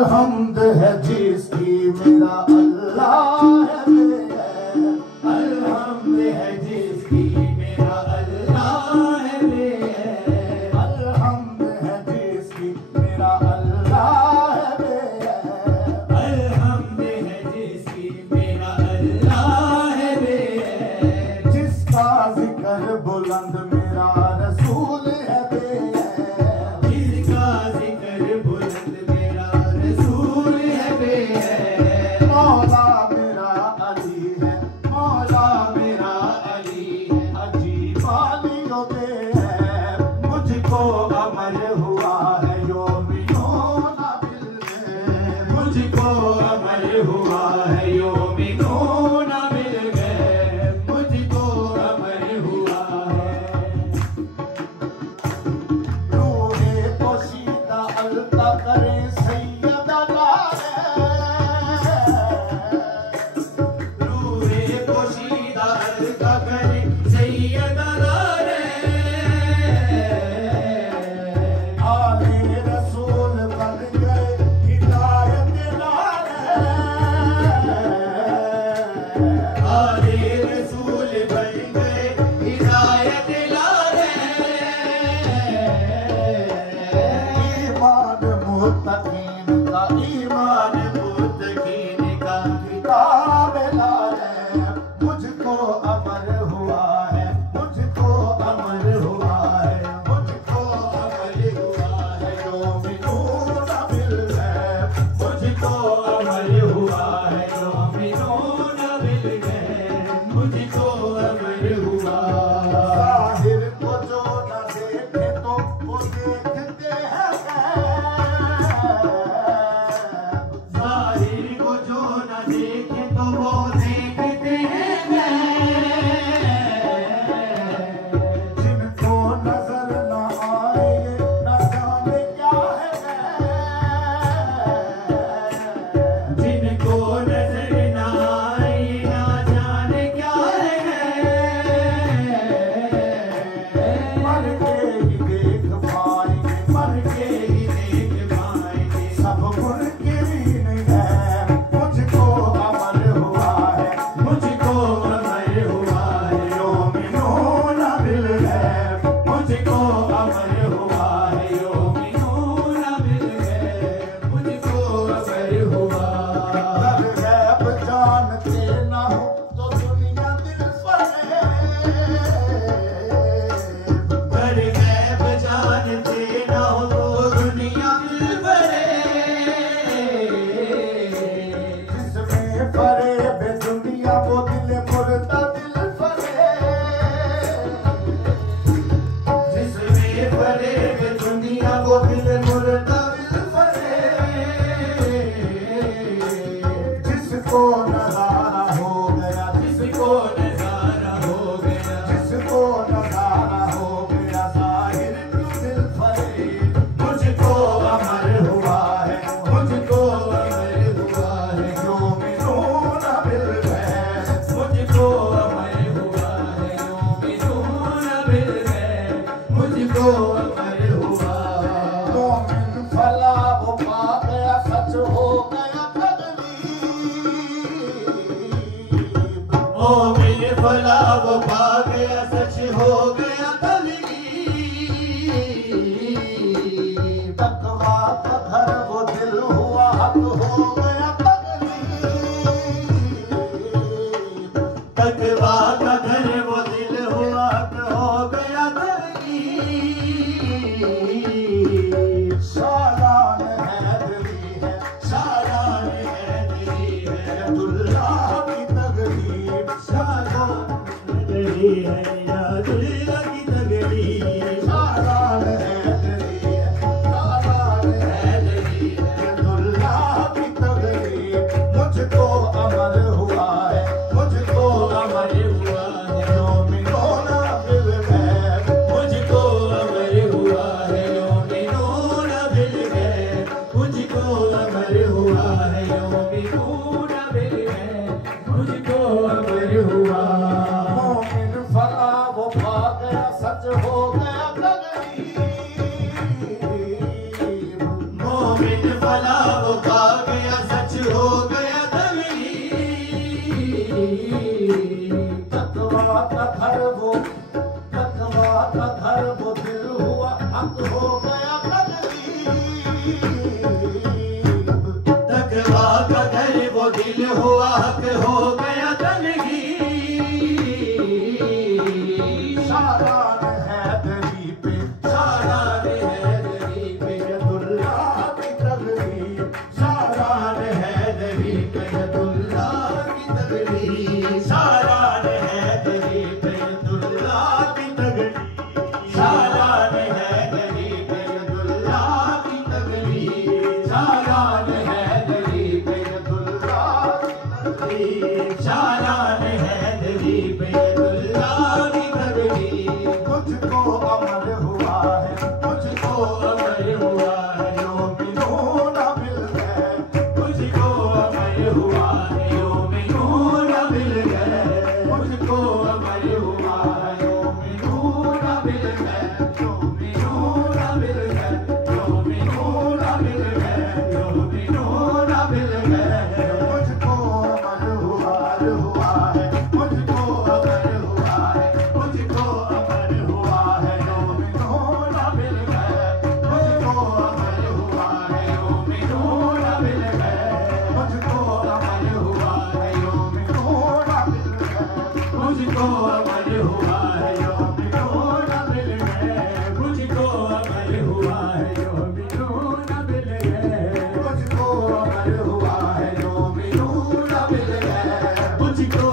अलहम्द है जिसकी मेरा अल्लाह है, अलहम्द है जिसकी मेरा अल्लाह है, अलहम्द है जिसकी मेरा अल्लाह है, अलहम्द है जिसकी मेरा अल्लाह है, जिसका जिक्र बुलंद मेरा रसूल है, जिसका जिक्र बुलंद मेरा रसूल है, मौला मेरा अली है, मौला मेरा अली है, अजीब वालियों में है, मुझको अमर हुआ है योमिनो नाबिल में, मुझको अमर हुआ है योमिनो नाबिल में, मुझको अमर हुआ है। रूहे पोशीदा अलता करे सैयदा रूहे पोशीदा अलता करे सैयदा आले रसूल बन गए हिदायत लाले, आले रसूल बन गए हिदायत लाले, ईमान मुत्तकीन का, ईमान मुत्तकीन का किताब लाले, मुझको अमर हुआ है, मुझको अमर हुआ है, मुझको अमर हुआ है योमिनो नाबिल में, मुझको अमर हुआ है योमिनो नाबिल में, मुझको अमर हुआ। ज़ाहिर को जो न देखे तो वो देखते हैं, ज़ाहिर को जो न देखे तो वो देखते हैं, जिनको नजर न आए न जाने क्या है, जिनको नजर न आए न जाने क्या है, मर के ही देख पाएंगे, मर के ही देख पाएंगे, सब मुनकिरीन है, मुझको अमर हुआ है, मुझको अमर हुआ है योमिनो नाबिल है, मुझको अमर हुआ है योमिनो नाबिल है, मुझको अमर हुआ। अगर गैब जानते ना हो तो दुनिया दिल फरेब, अगर गैब जानते ना हो तो दुनिया दिल फरेब, जिसमें फरेब दुनिया वो दिल मुर्दा दिल फरेब, जिसमें फरेब दुनिया वो दिल मुर्दा दिल फरेब, जिसको नजारा हो गया, जिसको नजारा हो गया, जिसको नजारा हो गया ज़ाहिर क्यों दिल फरेब, मुझको अमर हुआ है, मुझको अमर हुआ है योमिनो नाबिल में, मुझको अमर हुआ है योमिनो नाबिल में, मुझको अमर हुआ। मोमिन फला वो पा गया, सच हो गया तकलीफ, मोमिन फला वो पा गया, सच हो गया तकलीफ, तकवा का घर वो दिल हुआ हक हो गया तकलीफ, तकवा का घर वो दिल हुआ हक हो गया तकलीफ, शालान हैदरी है, शालान हैदरी है, अब्दुल्लाह की तकलीफ, शालान हैदरी है, या दिल तकवा का घर वो दिल हुआ हक हो गया तकवा का घर वो दिल हुआ हक हो गया तलगीर। शारान हैदरी पे शारान हैदरी पे यदुल्लाह की तकरीर शारान हैदरी पे यदुल्लाह की तकरीर। शारान हैदरी पे यदुल्लाह की तकरीर। शारान हैदरी पे यदुल्लाह की तकरीर। शारान हैदरी पे यदुल्लाह की तकरीर। शारान हैदरी पे यदुल्लाह की तकरीर। मुझको अमर हुआ है मुझको अमर हुआ है जो मिनून मिल गए मुझको अमर हुआ है जो मिनून मिल गए। मुझको अमर हुआ है जो मिनून मिल गए। जो मिनून मिल गए। जो मिनून मिल गए। जो मिनून मिल गए। मुझको अमर हुआ है मुझको अमर हुआ है। मुझको अमर हुआ है जो मिनून मिल गए। मुझको अमर हुआ है जो मिनून मिल गए। मुझको अमर हुआ है जो मिनून मिल गए मुझको अमर हुआ है जो मिनून मिल गए। मुझको अमर हुआ है जो मिनून मिल गए। मुझको अमर हुआ है जो मिनून मिल गए। मुझको